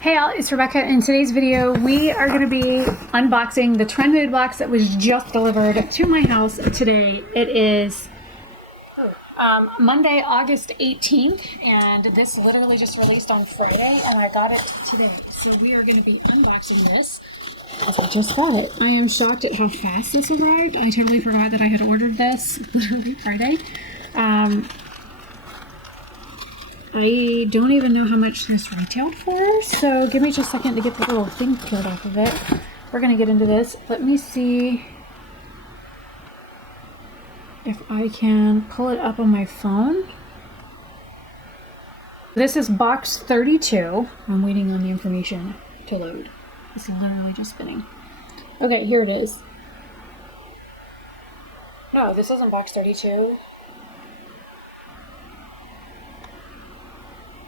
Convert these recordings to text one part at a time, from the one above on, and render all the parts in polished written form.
Hey all, it's Rebecca. In today's video, we are going to be unboxing the Trendmood box that was just delivered to my house today. It is Monday, August 18th, and this literally just released on Friday, and I got it today. So we are going to be unboxing this as I just got it. I am shocked at how fast this arrived. I totally forgot that I had ordered this literally Friday. I don't even know how much this retailed for, so give me just a second to get the little thing peeled off of it. We're going to get into this. Let me see if I can pull it up on my phone. This is box 32. I'm waiting on the information to load. It's literally just spinning. Okay, here it is. No, this isn't box 32.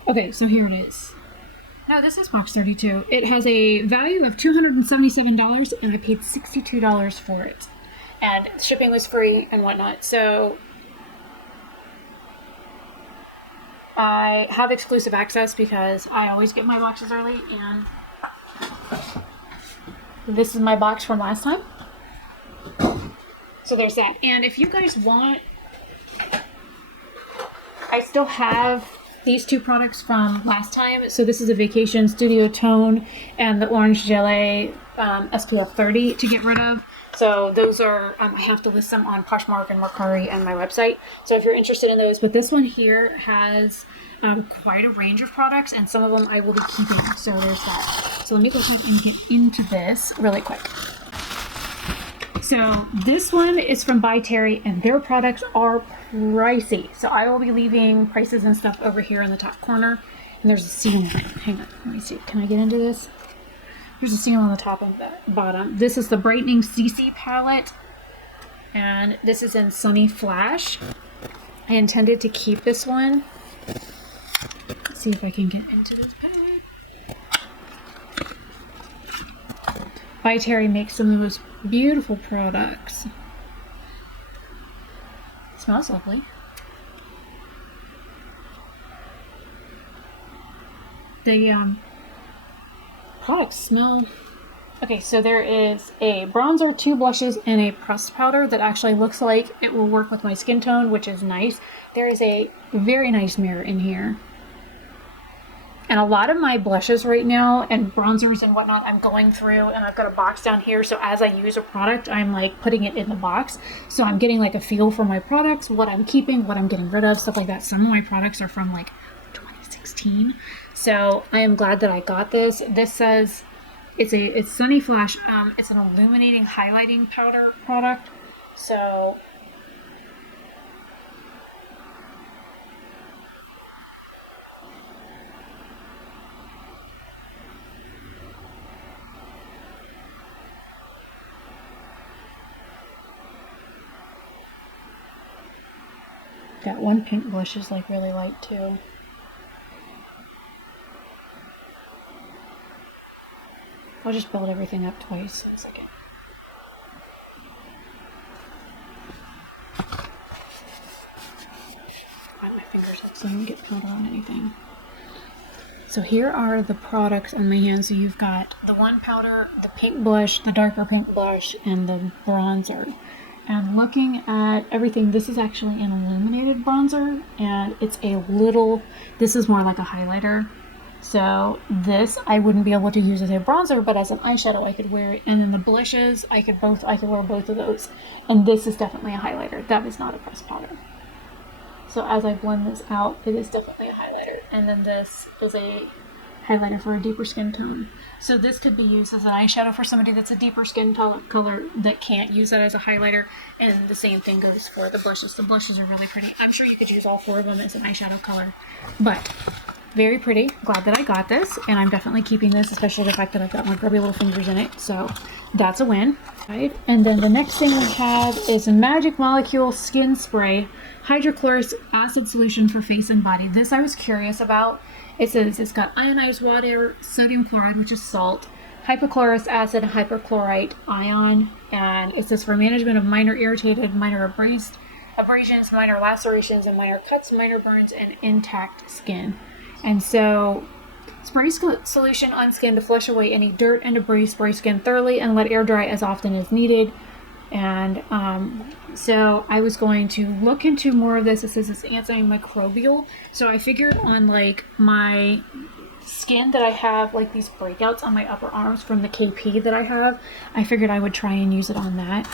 Okay, so here it is. No, this is box 32. It has a value of $277 and I paid $62 for it. And shipping was free and whatnot. So I have exclusive access because I always get my boxes early, and this is my box from last time. So there's that. And if you guys want, I still have these two products from last time. So this is a Vacation Studio Tone and the Orange Gelée SPF 30 to get rid of. So those are, I have to list them on Poshmark and Mercari and my website. So if you're interested in those, but this one here has quite a range of products, and some of them I will be keeping. So there's that. So let me go ahead and get into this really quick. So this one is from By Terry, and their products are pricey. So I will be leaving prices and stuff over here in the top corner. And there's a seal. Hang on, let me see. Can I get into this? There's a seal on the top and the bottom. This is the Brightening CC palette, and this is in Sunny Flash. I intended to keep this one. Let's see if I can get into this palette. By Terry makes some of the most beautiful products. It smells lovely. The products smell... Okay, so there is a bronzer, 2 blushes, and a pressed powder that actually looks like it will work with my skin tone, which is nice. There is a very nice mirror in here. And a lot of my blushes right now and bronzers and whatnot, I'm going through, and I've got a box down here. So as I use a product, I'm like putting it in the box. So I'm getting like a feel for my products, what I'm keeping, what I'm getting rid of, stuff like that. Some of my products are from like 2016. So I am glad that I got this. This says it's Sunny Flash. It's an illuminating highlighting powder product. So that one pink blush is like really light too. I'll just build everything up twice in a second. Wipe my fingers up so I don't get powder on anything. So here are the products on my hand. So you've got the one powder, the pink blush, the darker pink blush, and the bronzer. And looking at everything, this is actually an illuminated bronzer, and it's a little, this is more like a highlighter. So this I wouldn't be able to use as a bronzer, but as an eyeshadow I could wear it. And then the blushes, I could wear both of those. And this is definitely a highlighter. That is not a pressed powder. So as I blend this out, it is definitely a highlighter. And then this is a highlighter for a deeper skin tone. So this could be used as an eyeshadow for somebody that's a deeper skin color that can't use that as a highlighter. And the same thing goes for the blushes. The blushes are really pretty. I'm sure you could use all 4 of them as an eyeshadow color, but very pretty. Glad that I got this, and I'm definitely keeping this, especially the fact that I've got my grubby little fingers in it. So that's a win. Right? And then the next thing we have is a Magic Molecule Skin Spray Hypochlorous Acid Solution for Face and Body. This I was curious about. It says it's got ionized water, sodium chloride, which is salt, hypochlorous acid, hypochlorite ion, and it says for management of minor irritated, minor abrasions, minor lacerations, and minor cuts, minor burns, and intact skin. And so Spray solution on skin to flush away any dirt and debris. Spray skin thoroughly and let air dry as often as needed. And so I was going to look into more of this. It says it's antimicrobial. So I figured on like my skin that I have, like these breakouts on my upper arms from the KP that I have, I figured I would try and use it on that.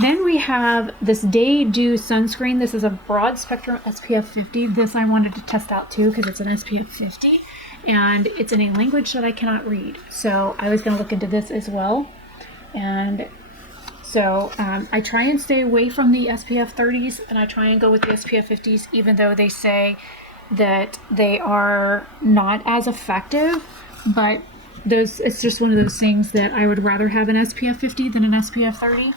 Then we have this Day Dew sunscreen. This is a broad spectrum SPF 50. This I wanted to test out too because it's an SPF 50 and it's in a language that I cannot read. So I was going to look into this as well. And so I try and stay away from the SPF 30s and I try and go with the SPF 50s, even though they say that they are not as effective, but it's just one of those things that I would rather have an SPF 50 than an SPF 30.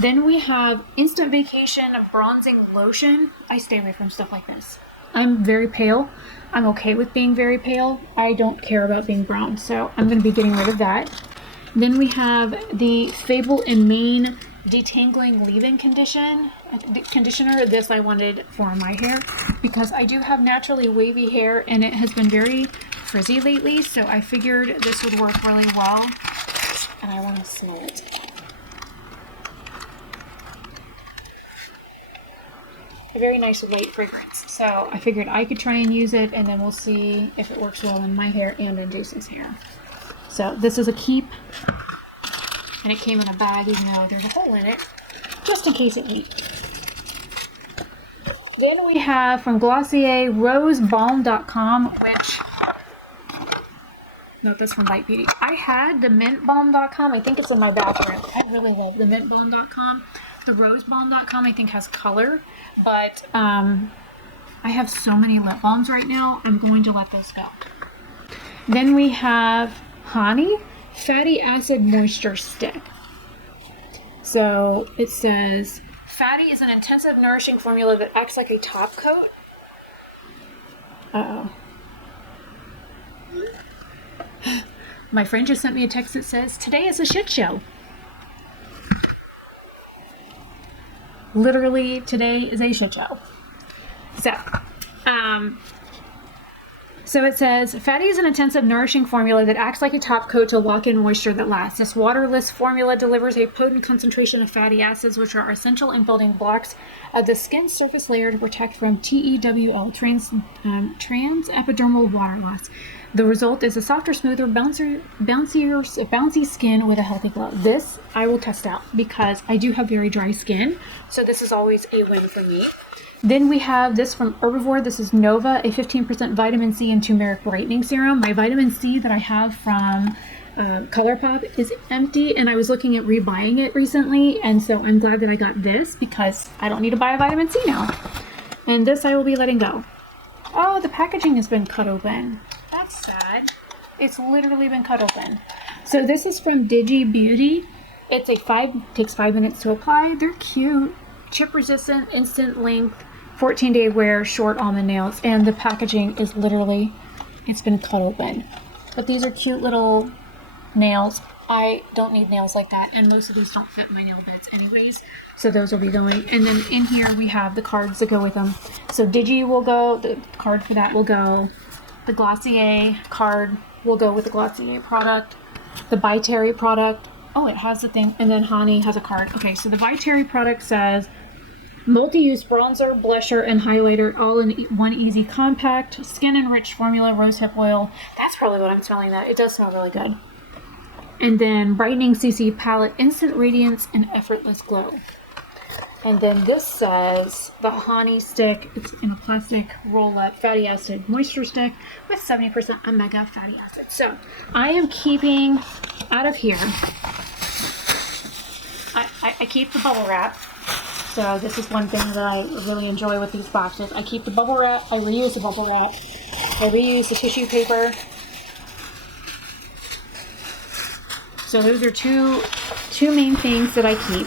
Then we have Instant Vacation Bronzing Lotion. I stay away from stuff like this. I'm very pale. I'm okay with being very pale. I don't care about being brown, so I'm going to be getting rid of that. Then we have the MahaMane Detangling Leave-In Conditioner. This I wanted for my hair because I do have naturally wavy hair and it has been very frizzy lately, so I figured this would work really well. And I want to smell it. A very nice light fragrance. So I figured I could try and use it and then we'll see if it works well in my hair and in Jason's hair. So this is a keep. And it came in a bag, even though there's a hole in it, just in case it leaked. Then we have from Glossier Rose Balm Dotcom, which, no, this one Light Beauty. I had the Mint Balm Dotcom. I think it's in my bathroom. I really love the Mint Balm Dotcom. The Rose Balm Dotcom I think has color, but I have so many lip balms right now. I'm going to let those go. Then we have Honey Fatty Acid Moisture Stick. So it says, fatty is an intensive nourishing formula that acts like a top coat. Uh-oh. My friend just sent me a text that says, today is a shit show. Literally, today is a shit show. So it says, fatty is an intensive nourishing formula that acts like a top coat to lock in moisture that lasts. This waterless formula delivers a potent concentration of fatty acids, which are essential in building blocks of the skin's surface layer to protect from TEWL, trans-epidermal water loss. The result is a softer, smoother, bouncy skin with a healthy glow. This I will test out because I do have very dry skin, so this is always a win for me. Then we have this from Herbivore. This is Nova, a 15% vitamin C and turmeric brightening serum. My vitamin C that I have from ColourPop is empty, and I was looking at rebuying it recently, and so I'm glad that I got this because I don't need to buy a vitamin C now. And this I will be letting go. Oh, the packaging has been cut open. That's sad. It's literally been cut open. So this is from Digi Beauty. It's takes 5 minutes to apply. They're cute. Chip resistant, instant length, 14-day wear, short almond nails, and the packaging is literally, it's been cut open. But these are cute little nails. I don't need nails like that, and most of these don't fit my nail beds anyways, so those will be going. And then in here we have the cards that go with them. So Digi will go, the card for that will go. The Glossier card will go with the Glossier product. The By Terry product, oh, it has the thing, and then Honey has a card. Okay, so the By Terry product says, multi-use bronzer, blusher, and highlighter, all in one easy compact, skin-enriched formula, rosehip oil. That's probably what I'm smelling that. It does smell really good. And then Brightening CC Palette, instant radiance and effortless glow. And then this says the Honey stick. It's in a plastic roll-up fatty acid moisture stick with 70% omega fatty acid. So I am keeping out of here. I keep the bubble wrap. So this is one thing that I really enjoy with these boxes. I keep the bubble wrap. I reuse the bubble wrap. I reuse the tissue paper. So those are two main things that I keep.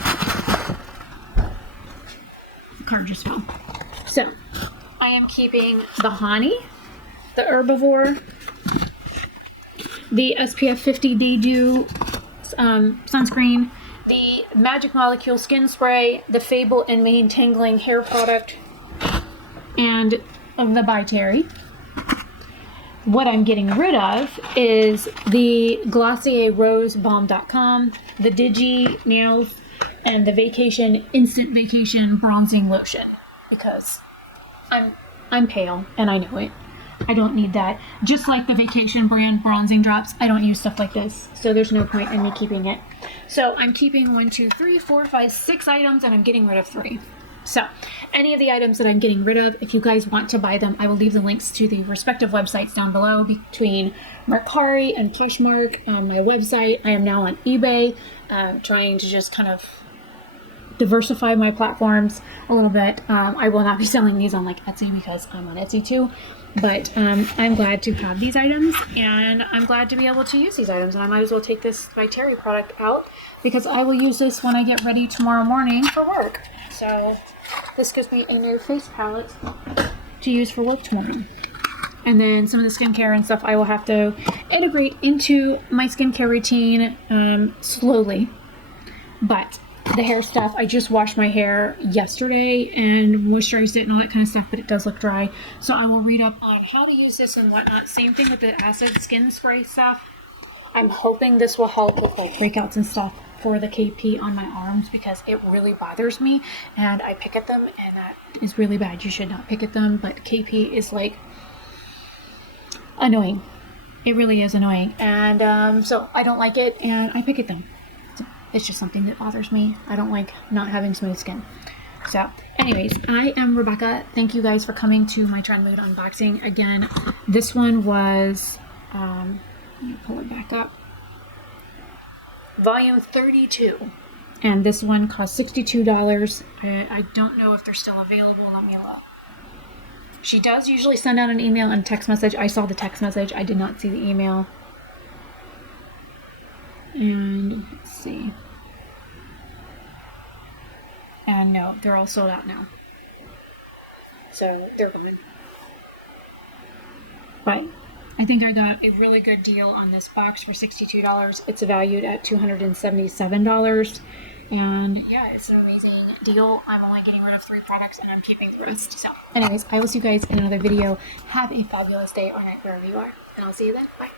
The card just fell. So I am keeping the Honey, the Herbivore, the SPF 50 Day Dew sunscreen, the Magic Molecule skin spray, the MahaMane Tangling hair product, and the By Terry. what I'm getting rid of is the Glossier Rose Balm Dotcom, the Digi Nails, and the Instant Vacation Bronzing Lotion, because I'm pale and I know it. I don't need that. Just like the Vacation brand bronzing drops, I don't use stuff like this, so there's no point in me keeping it. So I'm keeping 1, 2, 3, 4, 5, 6 items, and I'm getting rid of 3. So any of the items that I'm getting rid of, if you guys want to buy them, I will leave the links to the respective websites down below between Mercari and Poshmark. My website, I am now on eBay, trying to just kind of diversify my platforms a little bit. I will not be selling these on like Etsy because I'm on Etsy too, but I'm glad to have these items, and I'm glad to be able to use these items, and I might as well take this My Terry product out because I will use this when I get ready tomorrow morning for work. So this gives me a new face palette to use for work tomorrow. And then some of the skincare and stuff I will have to integrate into my skincare routine slowly. But the hair stuff, I just washed my hair yesterday and moisturized it and all that kind of stuff, but it does look dry. So I will read up on how to use this and whatnot. Same thing with the acid skin spray stuff. I'm hoping this will help with like breakouts and stuff for the KP on my arms, because it really bothers me and I pick at them, and that is really bad. You should not pick at them, but KP is like annoying. It really is annoying, and so I don't like it and I pick at them. So it's just something that bothers me. I don't like not having smooth skin. So anyways, I am Rebecca. Thank you guys for coming to my Trendmood unboxing. Again, this one was let me pull it back up, volume 32, and this one cost $62. I don't know if they're still available. Let me look. She does usually send out an email and text message. I saw the text message. I did not see the email. And let's see. And no, they're all sold out now. So they're gone. But I think I got a really good deal on this box for $62. It's valued at $277. And yeah, it's an amazing deal. I'm only getting rid of 3 products and I'm keeping the rest. So anyways, I will see you guys in another video. Have a fabulous day or night wherever you are. And I'll see you then. Bye.